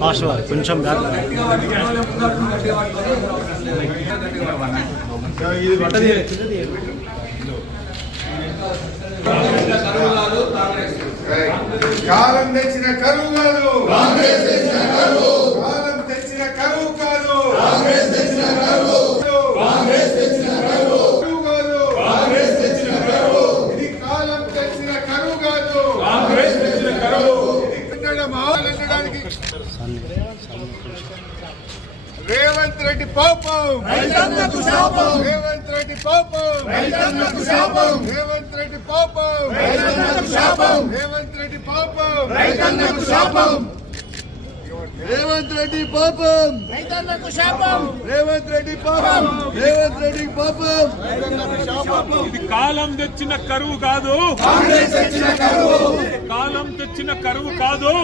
Fast కొంచెం back కాలం తెచ్చిన కరువు కాదు, కాలం తెచ్చిన కరువు కాదు, ఇది కాలం తెచ్చిన కరువు కాదు, రేవంత్ రెడ్డి పాపం, రేవంత్ రెడ్డి పాపం, రేవంత్ రెడ్డి పాపం, రేవంత్ రెడ్డి పాపం, రేవంత్ రెడ్డి పాపం, రేవంత్ రెడ్డి పాపం, రేవంత్ రెడ్డి పాపం. ఇది కాలం తెచ్చిన కరువు కాదు, కాలం తెచ్చిన కరువు కాదు.